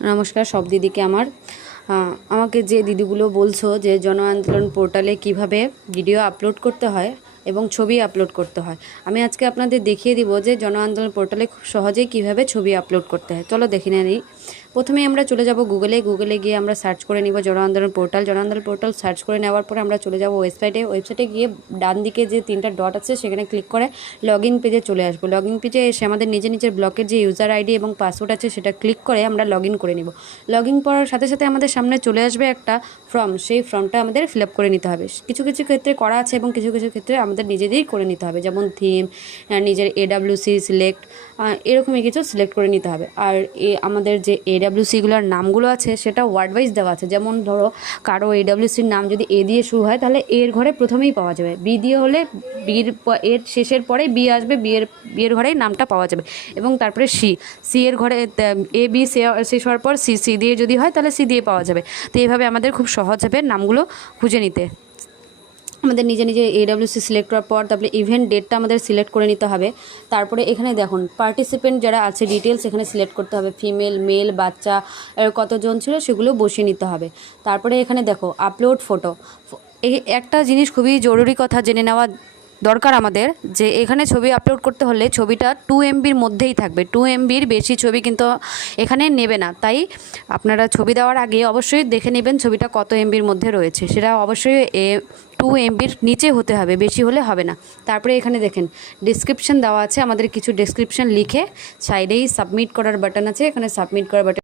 নমস্কার সব দিদিকে আমাকে যে দিদিগুলো বলছো যে জন আন্দোলন পোর্টালে কিভাবে ভিডিও আপলোড করতে হয় এবং ছবি আপলোড করতে হয়, আমি আজকে আপনাদের দেখিয়ে দিব যে জন আন্দোলন পোর্টালে খুব সহজেই কিভাবে ছবি আপলোড করতে হয়। চলো দেখে নিই। প্রথমে আমরা চলে যাব গুগলে গিয়ে আমরা সার্চ করে নিব জন আন্দোলন পোর্টাল সার্চ করে নেওয়ার পরে আমরা চলে যাব ওয়েবসাইটে গিয়ে ডান দিকে যে তিনটা ডট আছে সেখানে ক্লিক করে লগ ইন পেজে চলে আসবো। লগ ইন পেজে এসে আমাদের নিজের ব্লকের যে ইউজার আইডি এবং পাসওয়ার্ড আছে সেটা ক্লিক করে আমরা লগ ইন করে নিব। লগ ইন করার সাথে সাথে আমাদের সামনে চলে আসবে একটা ফর্ম, সেই ফর্মটা আমাদের ফিল আপ করে নিতে হবে। কিছু কিছু ক্ষেত্রে করা আছে এবং কিছু কিছু ক্ষেত্রে আমাদের নিজেদেরই করে নিতে হবে, যেমন থিম, নিজের AWC সিলেক্ট, এরকমই কিছু সিলেক্ট করে নিতে হবে। আর আমাদের যে AWCগুলোর নামগুলো আছে সেটা ওয়ার্ড ওয়াইজ দেওয়া আছে। যেমন ধরো কারো AWCর নাম যদি A দিয়ে শুরু হয় তাহলে এর ঘরে প্রথমেই পাওয়া যাবে, B দিয়ে হলে এর শেষের পরে B আসবে, বিয়ের ঘরেই নামটা পাওয়া যাবে। এবং তারপরে সি এর ঘরে AB শেষ হওয়ার পর সি দিয়ে যদি হয় তাহলে সি দিয়ে পাওয়া যাবে। তো এইভাবে আমাদের খুব সহজ হবে নামগুলো খুঁজে নিতে। আমাদের নিজে AWC সিলেক্ট করার পর তারপরে ইভেন্ট ডেটটা আমাদের সিলেক্ট করে নিতে হবে। তারপরে এখানে দেখুন পার্টিসিপেন্ট যারা আছে ডিটেলস এখানে সিলেক্ট করতে হবে, ফিমেল মেল বাচ্চা কতজন ছিল সেগুলো বসিয়ে নিতে হবে। তারপরে এখানে দেখো আপলোড ফটো। এই একটা জিনিস খুবই জরুরি কথা জেনে নেওয়া দরকার আমাদের, যে এখানে ছবি আপলোড করতে হলে ছবিটা 2 MBর মধ্যেই থাকবে। 2 MBর বেশি ছবি কিন্তু এখানে নেবে না। তাই আপনারা ছবি দেওয়ার আগে অবশ্যই দেখে নেবেন ছবিটা কত MBর মধ্যে রয়েছে, সেটা অবশ্যই 2 MBর নিচে হতে হবে, বেশি হলে হবে না। তারপরে এখানে দেখেন ডেসক্রিপশন দেওয়া আছে, আমাদের কিছু ডেসক্রিপশন লিখে সাইডেই সাবমিট করার বাটন আছে, এখানে সাবমিট করার বাটন